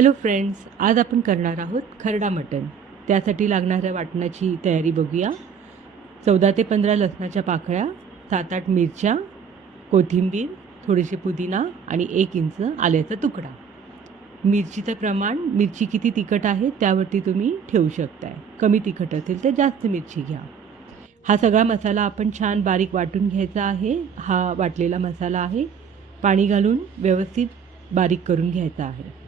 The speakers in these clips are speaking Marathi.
हॅलो फ्रेंड्स, आज आपण करणार आहोत खरडा मटण. त्यासाठी लागणाऱ्या वाटणाची तयारी बघूया. 14 ते 15 लसणाच्या पाकळ्या, 7-8 मिरच्या, कोथिंबीर, थोडेसे पुदिना आणि 1 इंच आल्याचा तुकडा. मिरचीचं प्रमाण, मिरची किती तिखट आहे त्यावरती तुम्ही ठेवू शकताय. कमी तिखट असेल तर जास्त मिरची घ्या. हा सगळा मसाला आपण छान बारीक वाटून घ्यायचा आहे. हा वाटलेला मसाला आहे. पाणी घालून व्यवस्थित बारीक करून घ्यायचा आहे.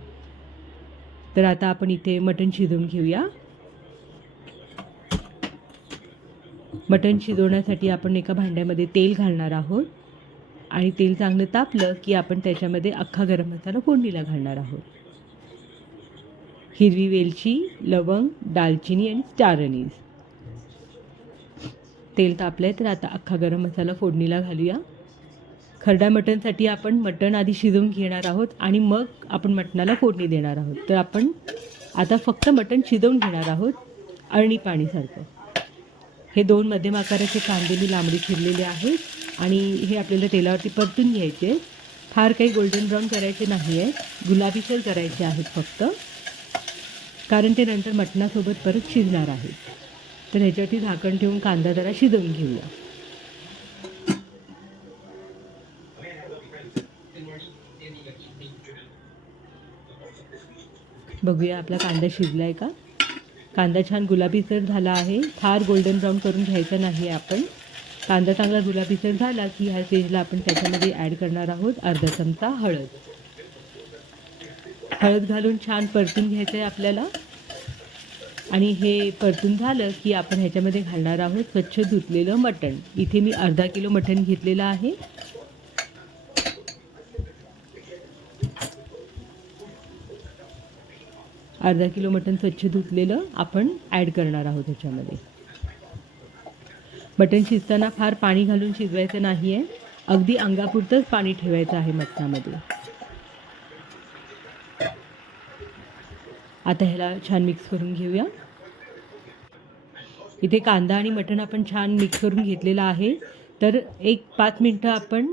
तर आता आपण इथे मटण शिजवून घेऊया. मटण शिजवण्यासाठी आपण एका भांड्यामध्ये तेल घालणार आहोत आणि तेल चांगलं तापलं की आपण त्याच्यामध्ये अख्खा गरम मसाला फोडणीला घालणार आहोत. हिरवी वेलची, लवंग, दालचिनी आणि स्टार अनीस. तेल तापलंय तर आता अख्खा गरम मसाला फोडणीला घालूया. खरडा मटणसाठी आपण मटण आधी शिजवून घेणार आहोत आणि मग आपण मटणाला फोडणी देणार आहोत. तर आपण आता फक्त मटण शिजवून घेणार आहोत अळणी पाणीसारखं. हे 2 मध्यम आकाराचे कांदे मी लांबडी चिरलेले आहेत आणि हे आपल्याला तेलावरती परतून घ्यायचे. फार काही गोल्डन ब्राऊन करायचे नाही आहेत, गुलाबीसर करायचे आहेत फक्त, कारण ते नंतर मटणासोबत परत शिजणार आहेत. तर ह्याच्यावरती झाकण ठेवून कांदा जरा शिजवून घेऊया. बघूया आपला कांदा शिजला आहे का. कांदा छान गुलाबीसर झाला आहे. फार गोल्डन ब्राऊन करून घ्यायचा नाही आहे आपण. कांदा चांगला गुलाबीसर झाला की ह्या स्टेजला आपण त्याच्यामध्ये ॲड करणार आहोत अर्धा चमचा हळद. हळद घालून छान परतून घ्यायचं आहे आपल्याला. आणि हे परतून झालं की आपण ह्याच्यामध्ये घालणार आहोत स्वच्छ धुतलेलं मटण. इथे मी अर्धा किलो मटण घेतलेलं आहे. अर्धा किलो मटण स्वच्छ धुतलेलं आपण ॲड करणार आहोत ह्याच्यामध्ये. मटण शिजताना फार पाणी घालून शिजवायचं नाही आहे, अगदी अंगापुरतंच पाणी ठेवायचं आहे मटणामध्ये. आता ह्याला छान मिक्स करून घेऊया. इथे कांदा आणि मटण आपण छान मिक्स करून घेतलेलं आहे. तर 1-5 मिनटं आपण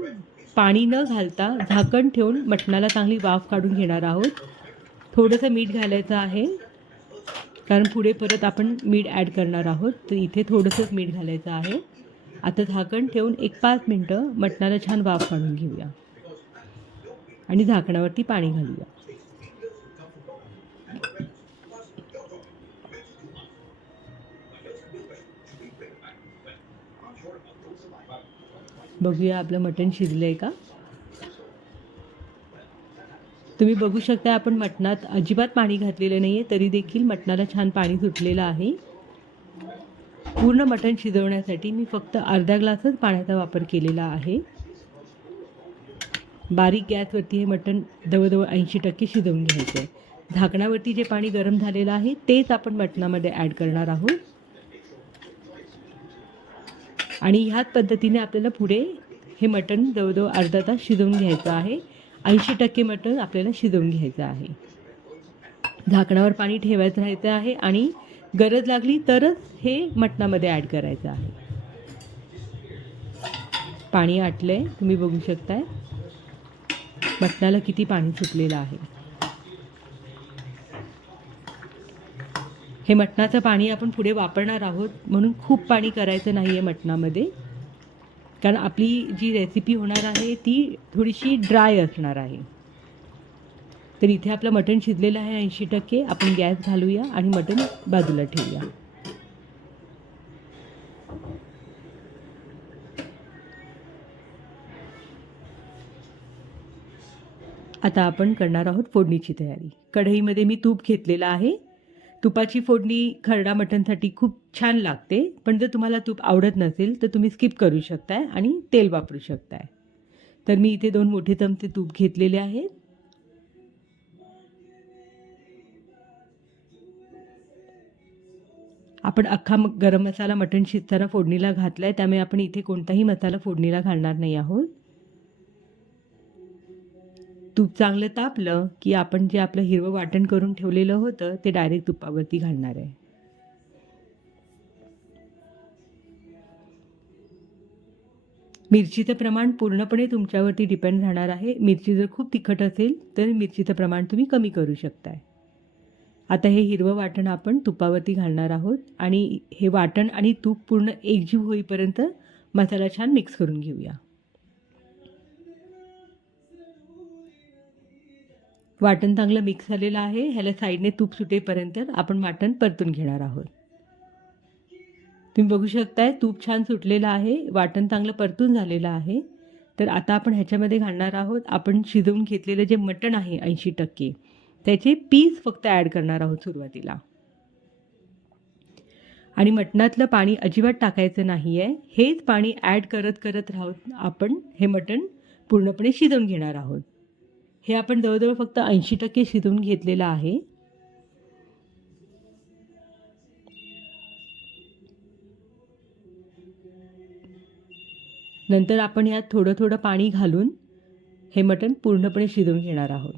पाणी न घालता झाकण ठेवून मटणाला चांगली वाफ काढून घेणार आहोत. थोडंसं मीठ घालायचं आहे, कारण पुढे परत आपण मीठ ॲड करणार आहोत. तर इथे थोडंसंच मीठ घालायचं आहे. आता झाकण ठेवून 1-5 मिनटं मटणाला छान वाफ काढून घेऊया आणि झाकणावरती पाणी घालूया. बघूया आपलं मटण शिजलं आहे का. तुम्ही बघू शकता आपण मटणात अजिबात पाणी घातलेलं नाही आहे, तरी देखील मटणाला छान पाणी सुटलेलं आहे. पूर्ण मटण शिजवण्यासाठी मी फक्त अर्धा ग्लासच पाण्याचा वापर केलेला आहे. बारीक गॅसवरती हे मटण जवळजवळ 80% शिजवून घ्यायचं आहे. झाकणावरती जे पाणी गरम झालेलं आहे तेच आपण मटणामध्ये ॲड करणार आहोत. आणि ह्याच पद्धतीने आपल्याला पुढे हे मटण जवळजवळ अर्धा तास शिजवून घ्यायचं आहे. 80% मटण आपल्याला शिजवून घ्यायचं आहे. झाकणावर पाणी ठेवायचं राहायचं आहे आणि गरज लागली तरच हे मटणामध्ये ॲड करायचं आहे. पाणी आटलं आहे, तुम्ही बघू शकताय मटणाला किती पाणी सुटलेलं आहे. हे मटणाचं पाणी आपण पुढे वापरणार आहोत, म्हणून खूप पाणी करायचं नाही आहे मटणामध्ये, कारण आपली जी रेसिपी होणार आहे ती थोडीशी ड्राय असणार आहे. तर इथे आपलं मटण शिजलेलं आहे 80%. आपण गॅस घालूया आणि मटण बाजूला ठेवूया. आता आपण करणार आहोत फोडणीची तयारी. कढईमध्ये मी तूप घेतलेलं आहे. तुपाची फोडणी खरडा मटणसाठी खूप छान लागते, पण जर तुम्हाला तूप आवडत नसेल तर तुम्ही स्किप करू शकताय आणि तेल वापरू शकताय. तर मी इथे 2 मोठे चमचे तूप घेतलेले आहेत. आपण अख्खा गरम मसाला मटण शिजताना फोडणीला घातला आहे, त्यामुळे आपण इथे कोणताही मसाला फोडणीला घालणार नाही आहोत. तूप चांगलं तापलं की आपण जे आपलं हिरवं वाटण करून ठेवलेलं होतं ते डायरेक्ट तुपावरती घालणार आहे. मिरचीचं प्रमाण पूर्णपणे तुमच्यावरती डिपेंड राहणार आहे. मिरची जर खूप तिखट असेल तर मिरचीचं प्रमाण तुम्ही कमी करू शकताय. आता हे हिरवं वाटण आपण तुपावरती घालणार आहोत आणि हे वाटण आणि तूप पूर्ण एकजीव होईपर्यंत मसाला छान मिक्स करून घेऊया. वाटण चांगलं मिक्स झालेलं आहे. ह्याला साईडने तूप सुटेपर्यंत आपण वाटण परतून घेणार आहोत. तुम्ही बघू शकताय तूप छान सुटलेलं आहे, वाटण चांगलं परतून झालेलं आहे. तर आता आपण ह्याच्यामध्ये घालणार आहोत आपण शिजवून घेतलेलं जे मटण आहे 80% त्याचे पीस फक्त ॲड करणार आहोत सुरुवातीला. आणि मटणातलं पाणी अजिबात टाकायचं नाही आहे. हेच पाणी ॲड करत करत राहून आपण हे मटण पूर्णपणे शिजवून घेणार आहोत. हे आपण जवळजवळ फक्त 80% शिजवून घेतलेलं आहे. नंतर आपण यात थोडं थोडं पाणी घालून हे मटण पूर्णपणे शिजवून घेणार आहोत.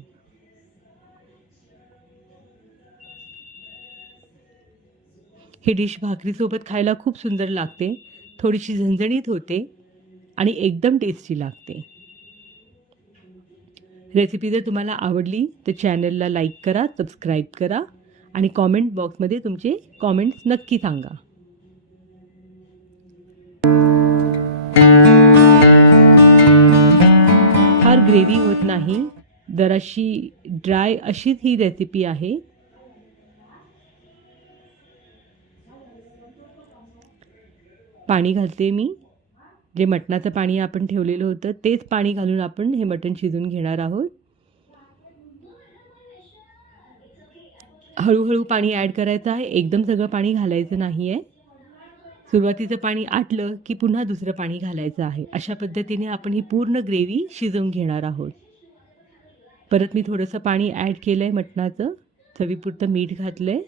हे डिश भाकरीसोबत खायला खूप सुंदर लागते, थोडीशी झणझणीत होते आणि एकदम टेस्टी लागते. रेसिपी जर तुम्हाला आवडली तर चॅनलला लाईक करा, सबस्क्राईब करा आणि कॉमेंट बॉक्समध्ये तुमचे कॉमेंट्स नक्की सांगा. फार ग्रेव्ही होत नाही, जराशी ड्राय अशीच ही रेसिपी आहे. पाणी घालते मी, जे मटणाचं पाणी आपण ठेवलेलं होतं तेच पाणी घालून आपण हे मटण शिजवून घेणार आहोत. हळूहळू पाणी ॲड करायचं आहे, एकदम सगळं पाणी घालायचं नाही आहे. सुरुवातीचं पाणी आटलं की पुन्हा दुसरं पाणी घालायचं आहे. अशा पद्धतीने आपण ही पूर्ण ग्रेव्ही शिजवून घेणार आहोत. परत मी थोडंसं पाणी ॲड केलं आहे मटणाचं, चवीपुरतं मीठ घातलं आहे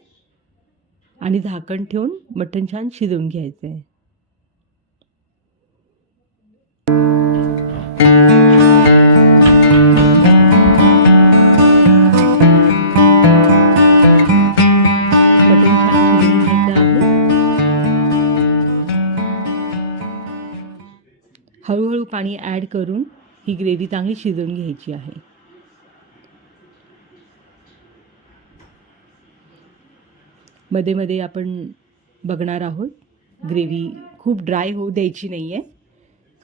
आणि झाकण ठेवून मटण छान शिजवून घ्यायचं आहे. हळूहळू पाणी ॲड करून ही ग्रेव्ही चांगली शिजवून घ्यायची आहे. मध्ये मध्ये आपण बघणार आहोत, ग्रेव्ही खूप ड्राय होऊ द्यायची नाही आहे.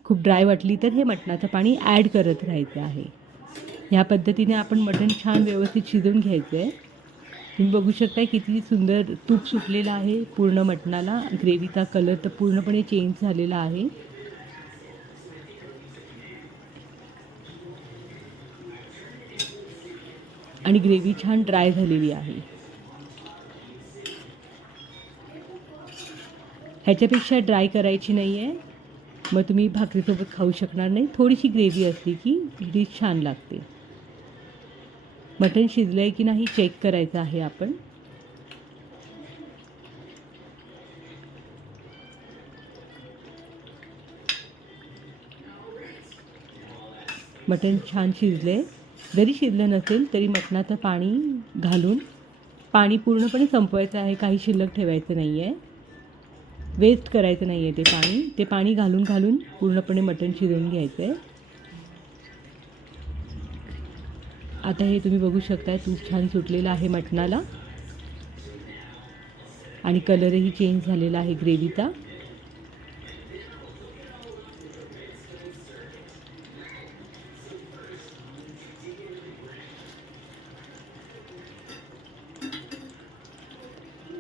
खूप ड्राय वाटली तर हे मटणाचं पाणी ॲड करत राहायचं आहे. ह्या पद्धतीने आपण मटण छान व्यवस्थित शिजवून घ्यायचं आहे. तुम्ही बघू शकता किती सुंदर तूप सुटलेलं आहे पूर्ण मटणाला. ग्रेव्हीचा कलर तर पूर्णपणे चेंज झालेला आहे. आणि ग्रेव्ही छान ड्राय झालेली आहे. ह्याच्यापेक्षा ड्राय करायची नाही आहे, मग तुम्ही भाकरीसोबत खाऊ शकणार नाही. थोडीशी ग्रेव्ही असली की डिश छान लागते. मटण शिजलं आहे की नाही चेक करायचं आहे आपण. मटण छान शिजलं आहे. जरी शिजलं नसेल तरी मटणाचं पाणी घालून पाणी पूर्णपणे संपवायचं आहे, काही शिल्लक ठेवायचं नाही आहे, वेस्ट करायचं नाही आहे. ते पाणी घालून घालून पूर्णपणे मटण शिजवून घ्यायचं आहे. आता हे तुम्ही बघू शकताय तूप छान सुटलेलं आहे मटणाला आणि कलरही चेंज झालेला आहे ग्रेव्हीचा.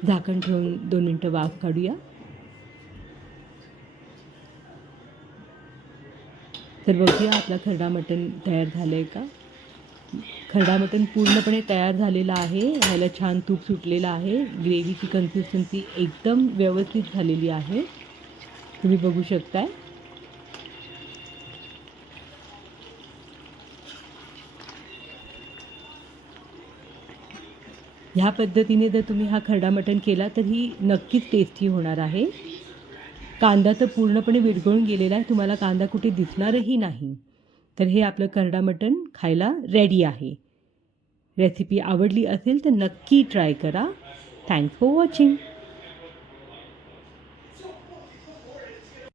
झाकण ठेवून 2 मिनटं वाफ काढूया. तर बघूया आपला खरडा मटण तयार झालं आहे का. खरडा मटण पूर्णपणे तयार झालेला आहे. ह्याला छान तूप सुटलेलं आहे. ग्रेव्हीची कन्सिस्टन्सी एकदम व्यवस्थित झालेली आहे, तुम्ही बघू शकताय. ह्या पद्धतीने जर तुम्ही हा खरडा मटण केला तर ही नक्कीच टेस्टी होणार आहे. कांदा तर पूर्णपणे विरघळून गेलेला आहे, तुम्हाला कांदा कुठे दिसणारही नाही. तर हे आपलं खरडा मटण खायला रेडी आहे. रेसिपी आवडली असेल तर नक्की ट्राय करा. Thanks for watching.